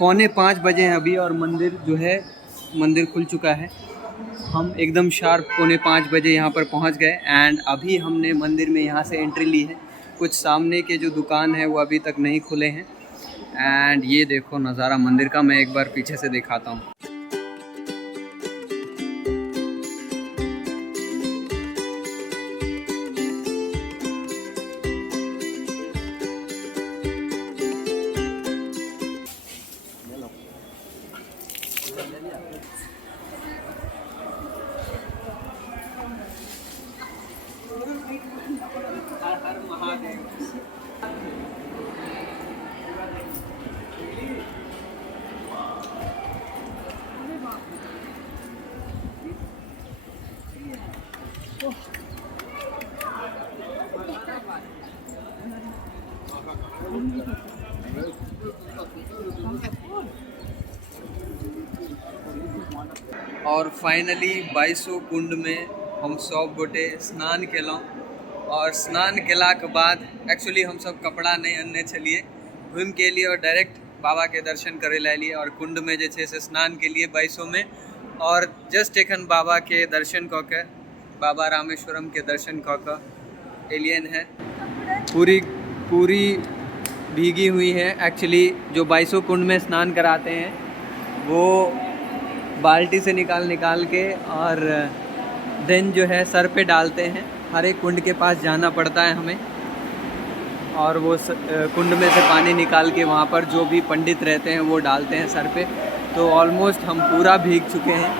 4:45 हैं अभी और मंदिर खुल चुका है। हम एकदम शार्प 4:45 यहाँ पर पहुँच गए एंड अभी हमने मंदिर में यहाँ से एंट्री ली है। कुछ सामने के जो दुकान है वो अभी तक नहीं खुले हैं एंड ये देखो नज़ारा मंदिर का, मैं एक बार पीछे से दिखाता हूँ। और फाइनली 2200 कुंड में हम सब गोटे स्नान केलौं और स्नान केला के बाद एक्चुअली हम सब कपड़ा नहीं अनने छलिए, घूम के लिए और डायरेक्ट बाबा के दर्शन करे ला लिए और कुंड में जे छे से स्नान के लिए 2200 में। और जस्ट एखन बाबा के दर्शन कऽ के, बाबा रामेश्वरम के दर्शन कऽ के एलियन है। पूरी भीगी हुई है। एक्चुअली जो 2200 कुंड में स्नान कराते हैं वो बाल्टी से निकाल के और देन जो है सर पे डालते हैं। हर एक कुंड के पास जाना पड़ता है हमें और वो कुंड में से पानी निकाल के वहाँ पर जो भी पंडित रहते हैं वो डालते हैं सर पे। तो ऑलमोस्ट हम पूरा भीग चुके हैं।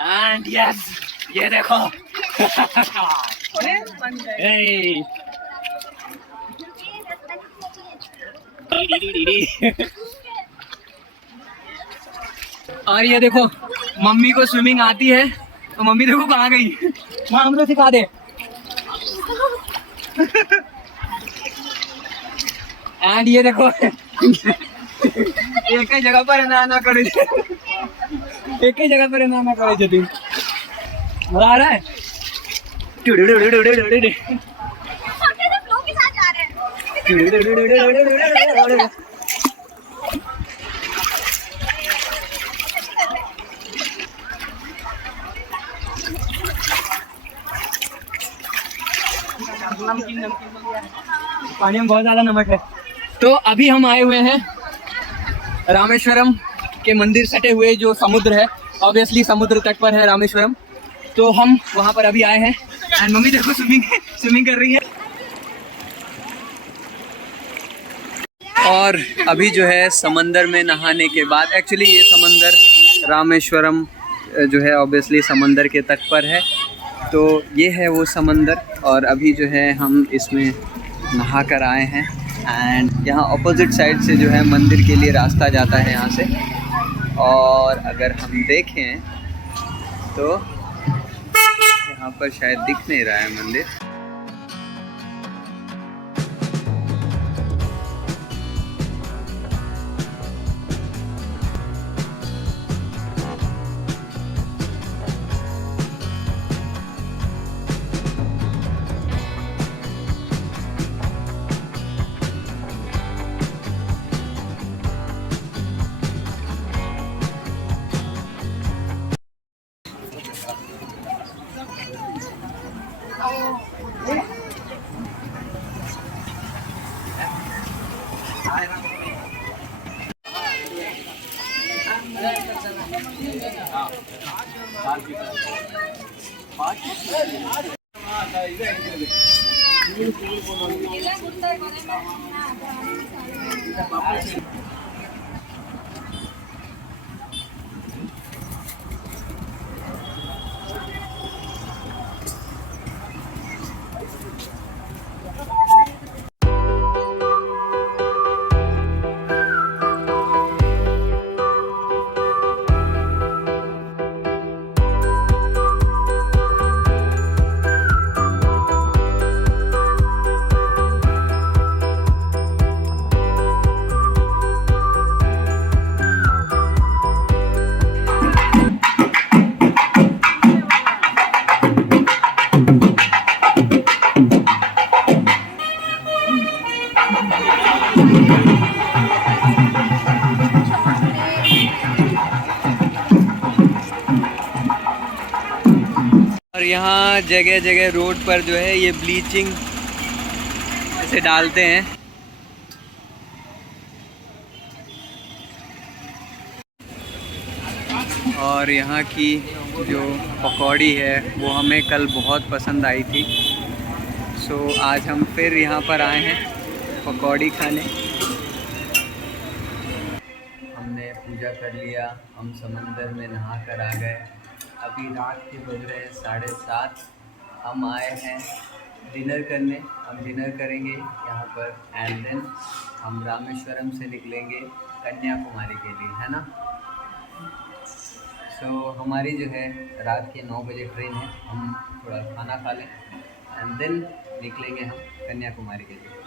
एंड यस, ये देखो और ये देखो मम्मी को स्विमिंग आती है तो मम्मी देखो कहाँ गई, माँ हमको सिखा दे। एंड ये देखो एक ही जगह पर ना करे, एक ही जगह पर ना करे थे। मजा आ रहा है। पानी में बहुत ज़्यादा नमक है। तो अभी हम आए हुए हैं रामेश्वरम के मंदिर सटे हुए जो समुद्र है, ऑब्वियसली समुद्र तट पर है रामेश्वरम। तो हम वहाँ पर अभी आए हैं एंड मम्मी देखो स्विमिंग कर रही है। और अभी जो है समंदर में नहाने के बाद, एक्चुअली ये समंदर रामेश्वरम जो है ऑब्वियसली समंदर के तट पर है। तो ये है वो समंदर और अभी जो है हम इसमें नहा कर आए हैं एंड यहाँ ऑपोजिट साइड से जो है मंदिर के लिए रास्ता जाता है यहाँ से। और अगर हम देखें तो यहाँ पर शायद दिख नहीं रहा है मंदिर। यहाँ जगह जगह रोड पर जो है ये ब्लीचिंग ऐसे डालते हैं। और यहाँ की जो पकौड़ी है वो हमें कल बहुत पसंद आई थी। सो आज हम फिर यहाँ पर आए हैं पकौड़ी खाने। हमने पूजा कर लिया, हम समंदर में नहा कर आ गए। अभी रात के बज रहे हैं 7:30। हम आए हैं डिनर करने। हम डिनर करेंगे यहाँ पर एंड देन हम रामेश्वरम से निकलेंगे कन्याकुमारी के लिए, है ना। सो हमारी जो है रात के 9 बजे ट्रेन है। हम थोड़ा खाना खा लें एंड देन निकलेंगे हम कन्याकुमारी के लिए।